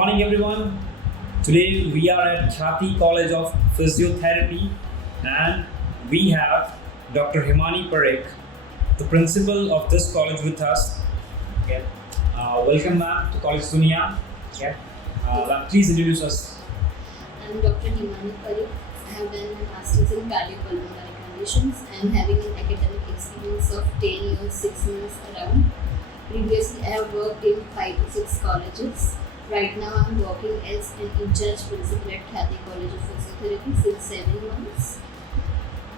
morning, everyone. Today we are at Khayati College of Physiotherapy, and we have Dr. Himanshi Parikh, the principal of this college, with us. Okay. Welcome, ma'am, to College Dunia. Okay. Ma'am, please introduce us. I'm Dr. Himanshi Parikh. I have done my Masters in Cardiopulmonary Conditions. I am having an academic experience of 10 years, 6 months around. Previously, I have worked in 5 to 6 colleges. Right now, I am working as an in-charge principal at Khayati College of Physiotherapy since 7 months.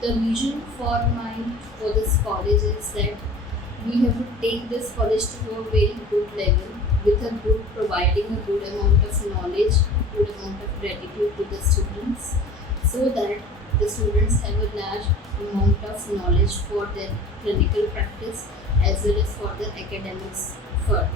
The vision for this college is that we have to take this college to a very good level with providing a good amount of knowledge, good amount of gratitude to the students, so that the students have a large amount of knowledge for their clinical practice as well as for their academics further.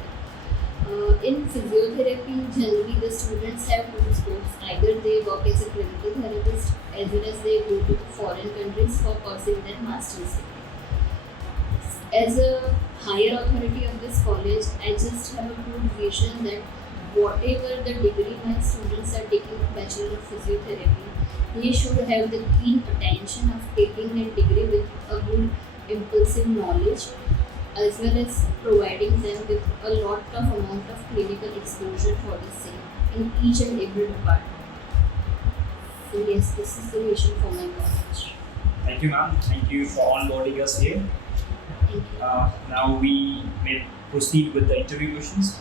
In physiotherapy, generally the students have two scopes. Either they work as a clinical therapist as well as they go to foreign countries for pursuing their master's degree. As a higher authority of this college, I just have a good vision that whatever the degree my students are taking Bachelor of Physiotherapy, they should have the keen attention of taking that degree with a good impulsive knowledge, as well as providing them with a lot of amount of clinical exposure for the same in each and every department. So yes, this is the vision for my college. Thank you, ma'am. Thank you for onboarding us here. Thank you. Now we may proceed with the interview questions.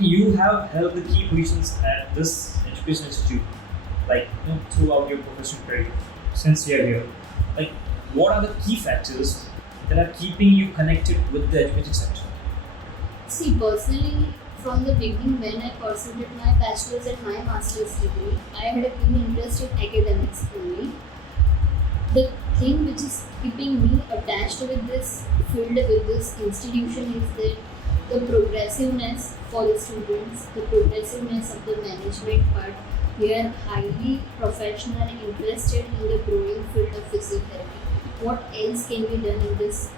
You have held the key positions at this education institute, throughout your professional career since you are here. What are the key factors that are keeping you connected with the education sector? See, personally, from the beginning when I pursued my bachelor's and my master's degree, I had a keen interest in academics only. The thing which is keeping me attached with this field, with this institution, is that the progressiveness for the students, the progressiveness of the management part. We are highly professional and interested in the growing field of physiotherapy. What else can be done in this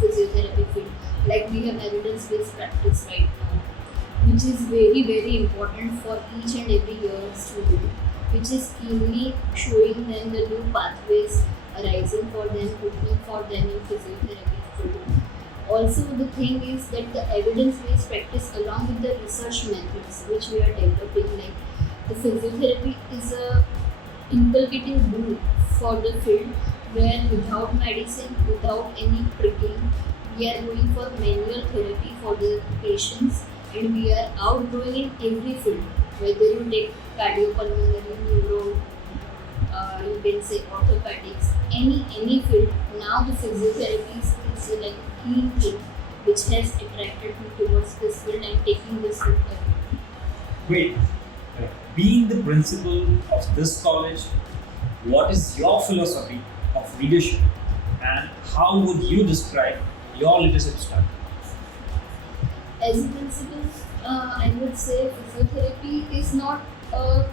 physiotherapy field? Like we have evidence-based practice right now, which is very, very important for each and every year student, which is keenly showing them the new pathways arising for them, opening for them in physiotherapy field. Also, the thing is that the evidence-based practice along with the research methods which we are developing, like the physiotherapy is a inculcating rule for the field where without medicine, without any pricking, we are going for manual therapy for the patients, and we are outgrowing in every field, whether you take cardiopulmonary, neuro, you can say orthopedics, any field. Now the physiotherapy is like a key thing which has attracted me towards this field and taking this field ahead. Great. Being the principal of this college, what is your philosophy of leadership, and how would you describe your leadership style? As a principal, I would say physiotherapy is not a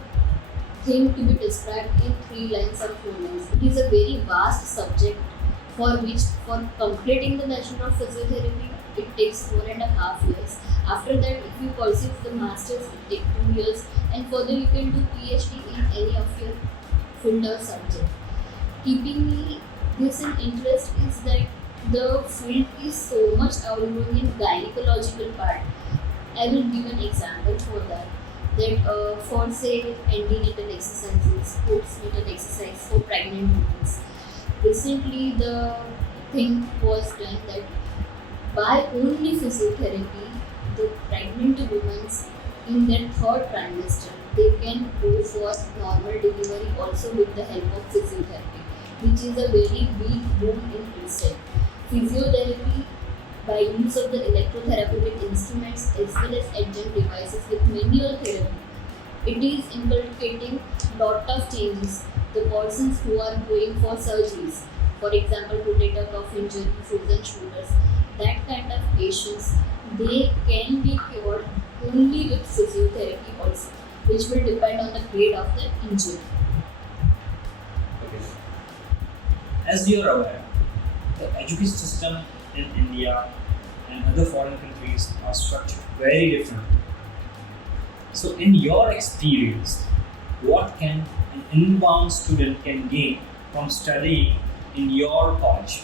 thing to be described in 3 lines or 4 lines. It is a very vast subject for completing the Bachelor of Physiotherapy, it takes 4.5 years. After that, if you pursue the Masters, it takes 2 years, and further you can do PhD in any of your field or subject. Keeping me this in interest is that the field is so much outgrowing in gynecological part. I will give an example for that. For say antenatal exercises, postnatal exercise for pregnant women. Recently, the thing was done that by only physiotherapy, the pregnant women in their 3rd trimester, they can go for normal delivery also with the help of physiotherapy, which is a very big boom in itself. Physiotherapy, by use of the electrotherapeutic instruments as well as adjunct devices with manual therapy, it is inculcating lot of changes. The persons who are going for surgeries, for example, rotator cuff injury, frozen shoulders, that kind of patients, they can be cured only with physiotherapy also, which will depend on the grade of the injury. Okay. As you are aware, the education system in India and other foreign countries are structured very different. So, in your experience, what can an inbound student can gain from studying in your college?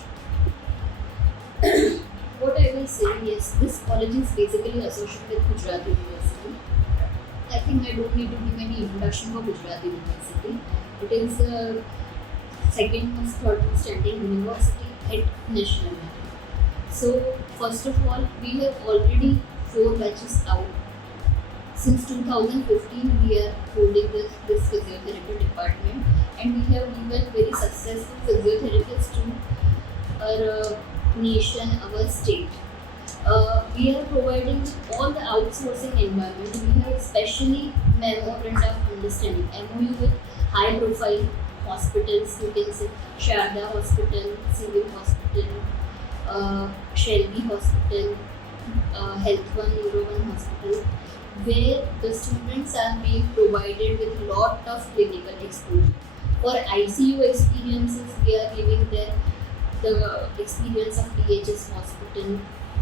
What I will say is this college is basically associated with Gujarat University. I think I don't need to give any introduction for Gujarat University. It is the second most third most standing university at national level. So first of all, we have already 4 batches out. Since 2015, we are holding this physiotherapy department, and we have given very successful physiotherapists to our nation, our state. We are providing all the outsourcing environment. We have especially memorandum of understanding (MOU) with high-profile hospitals. You can say Sharda Hospital, Civil Hospital, Shelby Hospital, Health One, Neuro One Hospital, where the students are being provided with lot of clinical exposure. For ICU experiences, we are giving them the experience of DHS Hospital,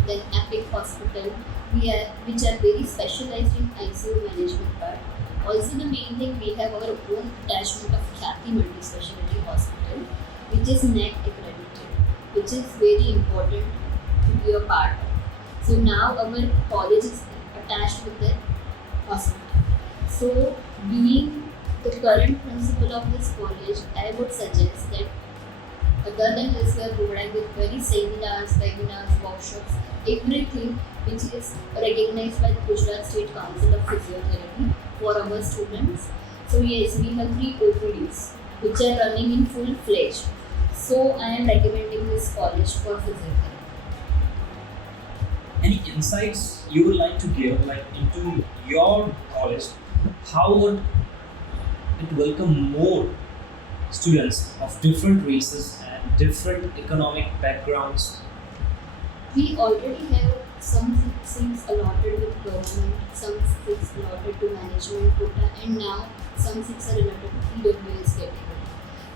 then Epic Hospital, which are very specialized in ICU management part. Also, the main thing, we have our own attachment of Khayati multi-speciality hospital, which is NET accredited, which is very important to be a part of. So now our college is attached with the hospital. So, being the current principal of this college, I would suggest that other than this, we are providing with very seminars, webinars, workshops, everything which is recognized by the Gujarat State Council of Physiotherapy for our students. So yes, we have 3 OPDs which are running in full fledged. So I am recommending this college for physiotherapy. Any insights you would like to give, like into your college? How would it welcome more students of different races and different economic backgrounds? We already have some seats allotted with government, some seats allotted to management quota, and now some seats are allotted to PWS category.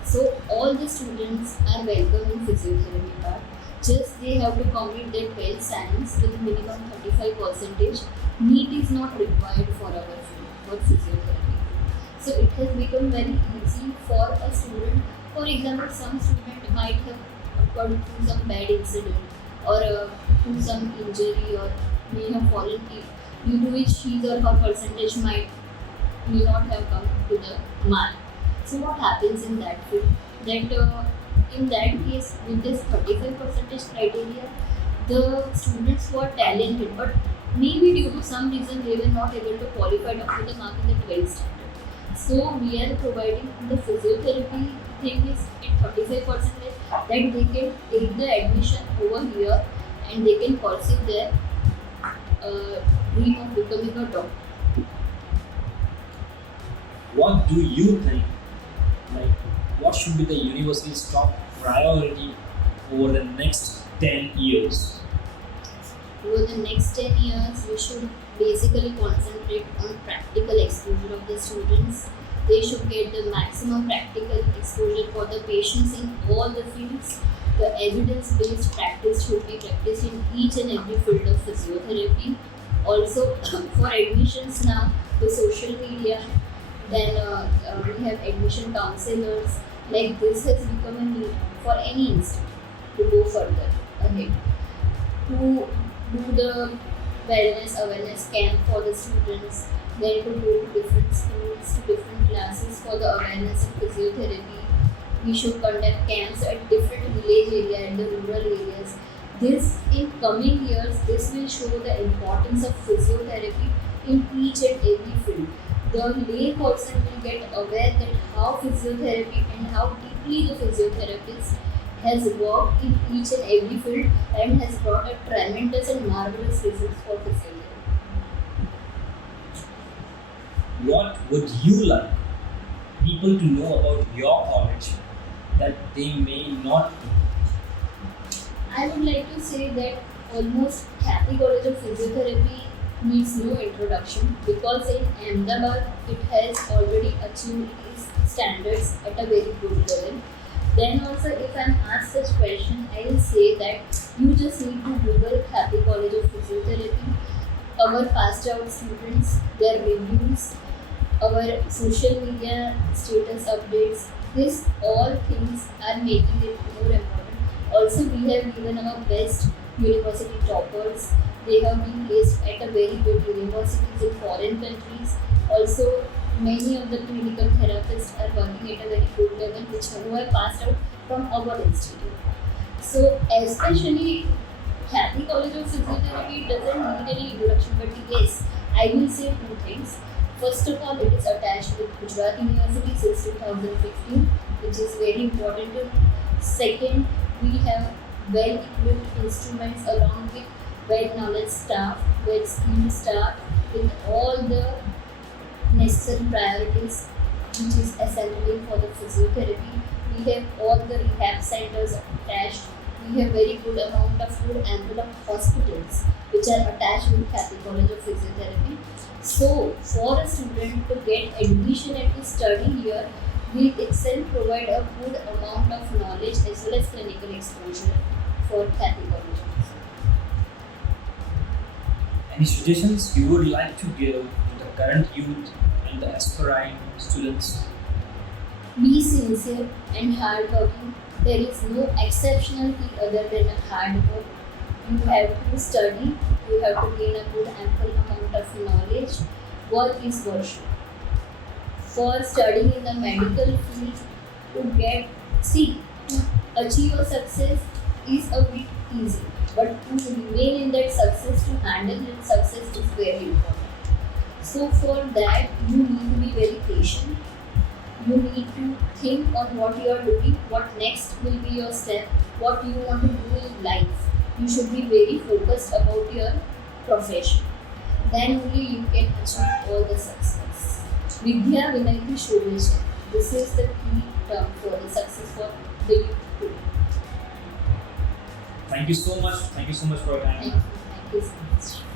So all the students are welcome in physiotherapy part. Just they have to complete their 12th science with minimum 35%. NEET is not required for our field, for physiotherapy. So it has become very easy for a student. For example, some student might have gone through some bad incident or through some injury, or may have fallen ill, due to which his or her percentage may not have come to the mark. So what happens in that field? That in that case, with this 35% criteria, the students who are talented, but maybe due to some reason they were not able to qualify up to the mark in the 12th standard. So we are providing the physiotherapy thing is at 35% that they can take the admission over here and they can pursue their dream of becoming a doctor. What do you think? Like, what should be the university's top priority over the next 10 years? Over the next 10 years, we should basically concentrate on practical exposure of the students. They should get the maximum practical exposure for the patients in all the fields. The evidence-based practice should be practiced in each and every field of physiotherapy. Also, for admissions now, the social media, then we have admission counselors. Like this has become a need for any institute to go further ahead, to do the wellness awareness camp for the students, then to go to different schools, to different classes for the awareness of physiotherapy. We should conduct camps at different village area and the rural areas. This in coming years, this will show the importance of physiotherapy in each and every field. The lay person will get aware that how physiotherapy and how deeply the physiotherapist has worked in each and every field and has brought a tremendous and marvelous results for physiotherapy. What would you like people to know about your college that they may not know? I would like to say that almost Khayati College of Physiotherapy needs no introduction because in Ahmedabad it has already achieved its standards at a very good level. Then also if I am asked such question, I will say that you just need to Google Khayati College of Physiotherapy our passed out students, their reviews, our social media status updates, these all things are making it more important. Also, we have given our best university toppers. They have been placed at a very good universities in foreign countries. Also, many of the clinical therapists are working at a very good level, which who have passed out from our institute. So, especially Khayati College of Physiotherapy doesn't need any introduction, but yes, I will say two things. First of all, it is attached with Gujarat University since 2015, which is very important. Second, we have well equipped instruments along with well knowledge staff, well skilled staff with all the necessary priorities which is essential for the physiotherapy. We have all the rehab centers attached. We have very good amount of good ample of hospitals which are attached with Khayati College of Physiotherapy. So, for a student to get admission and to study here will itself provide a good amount of knowledge as well as clinical exposure for Khayati College of Physiotherapy. Any suggestions you would like to give to the current youth and the aspiring students? Be sincere and hardworking. There is no exceptional thing other than hard work. You have to study, you have to gain a good ample amount of knowledge. Work is worship. For studying in the medical field, to get to achieve a success is a bit easy, but to remain in that success, to handle that success is very important. So for that, you need to be very patient. You need to think on what you are doing, what next will be your step, what you want to do in life. You should be very focused about your profession. Then only you can achieve all the success. Vidya Vinayati Shobhesha. This is the key term for the success for the youth today. Thank you so much. Thank you so much for your time. Thank you. Thank you so much.